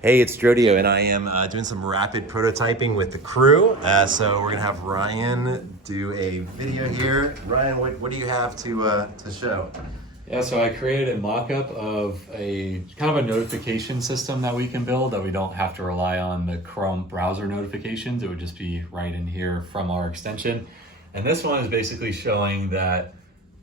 Hey, it's Drodio, and I am doing some rapid prototyping with the crew. So we're gonna have Ryan do a video here. Ryan, what do you have to show? Yeah, so I created a mock-up of a kind of a notification system that we can build that we don't have to rely on the Chrome browser notifications. It would just be right in here from our extension. And this one is basically showing that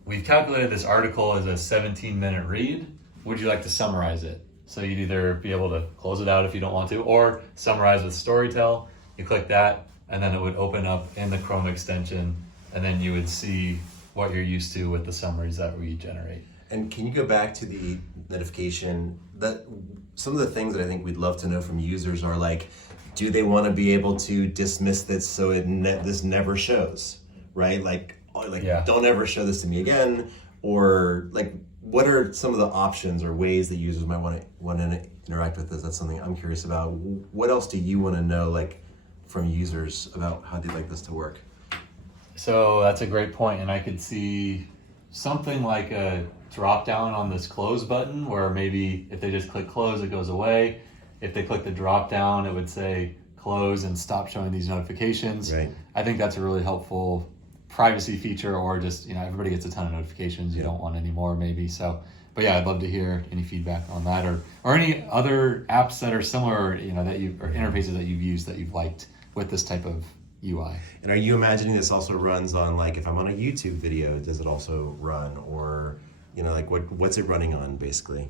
we've calculated this article as a 17-minute read. Would you like to summarize it? So you'd either be able to close it out if you don't want to, or summarize with Storytell. You click that, and then it would open up in the Chrome extension, and then you would see what you're used to with the summaries that we generate. And can you go back to the notification? That some of the things that I think we'd love to know from users are like, do they want to be able to dismiss this so this never shows, right? Like yeah. Don't ever show this to me again, or like, what are some of the options or ways that users might want to interact with this? That's something I'm curious about. What else do you want to know, like, from users about how they'd like this to work? So that's a great point, and I could see something like a drop down on this close button, where maybe if they just click close, it goes away. If they click the drop down, it would say close and stop showing these notifications. Right. I think that's a really helpful privacy feature, or just, everybody gets a ton of notifications. You don't want any more, maybe. So, but yeah, I'd love to hear any feedback on that, or any other apps that are similar, or interfaces that you've used that you've liked with this type of UI. And are you imagining this also runs on, like, if I'm on a YouTube video, does it also run, or like what's it running on basically?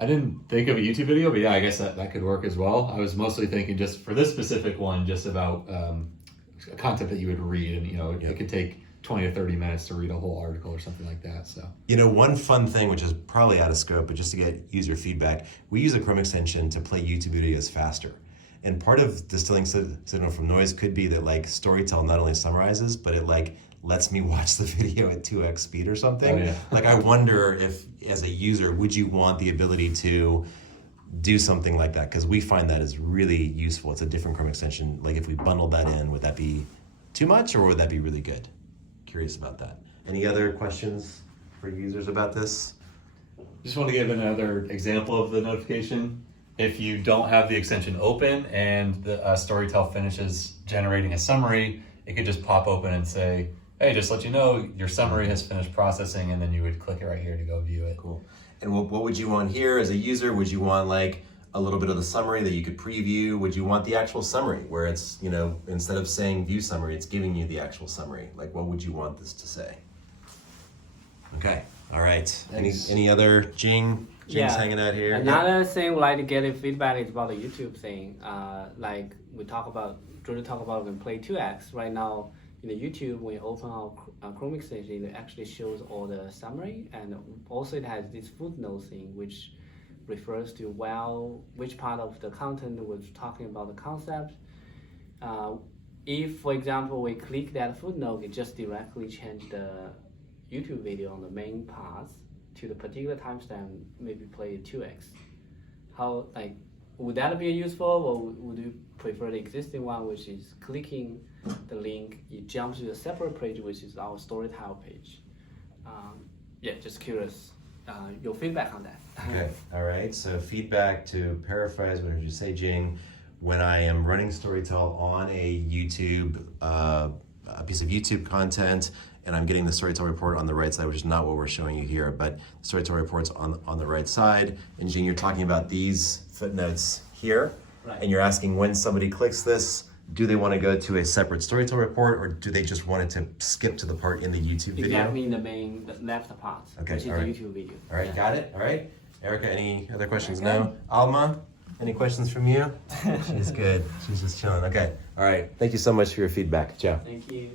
I didn't think of a YouTube video, but yeah, I guess that could work as well. I was mostly thinking just for this specific one, just about content that you would read, and it could take 20 to 30 minutes to read a whole article or something like that. So one fun thing, which is probably out of scope, but just to get user feedback, we use a Chrome extension to play YouTube videos faster. And part of distilling signal from noise could be that, like, Storytell not only summarizes, but it lets me watch the video at 2x speed or something. Oh, yeah. Like, I wonder if, as a user, would you want the ability to do something like that? Because we find that is really useful. It's a different Chrome extension. Like, if we bundled that in, would that be too much, or would that be really good? Curious about that. Any other questions for users about this? Just want to give another example of the notification. If you don't have the extension open and the Storytell finishes generating a summary, it could just pop open and say, hey, just let you know your summary has finished processing, and then you would click it right here to go view it. Cool. And what would you want here as a user? Would you want, like, a little bit of the summary that you could preview? Would you want the actual summary where it's, instead of saying view summary, it's giving you the actual summary? Like, what would you want this to say? Okay. All right. Any other Jing's hanging out here? Another thing we like to get feedback is about the YouTube thing. Like Jordan talked about when play 2x. Right now in the YouTube, when you open our Chrome extension, it actually shows all the summary, and also it has this footnote thing, which refers to which part of the content was talking about the concept. If, for example, we click that footnote, it just directly change the YouTube video on the main path to the particular timestamp, maybe play 2x. Would that be useful, or would you prefer the existing one, which is clicking the link, it jumps to a separate page, which is our Storytell page? Just curious, your feedback on that. Okay, all right, so feedback, to paraphrase what you say, Jing, when I am running Storytell on a YouTube, a piece of YouTube content, and I'm getting the Storytell report on the right side, which is not what we're showing you here, but Storytell report's on the right side. And Jing, you're talking about these footnotes here, right. And you're asking, when somebody clicks this, do they want to go to a separate Storytell report, or do they just want it to skip to the part in the YouTube video? Exactly, in the left part, okay, which is right. the YouTube video. All right, got it? All right. Erica, any other questions? No? Alma, any questions from you? She's good. She's just chilling. Okay. All right. Thank you so much for your feedback. Ciao. Thank you.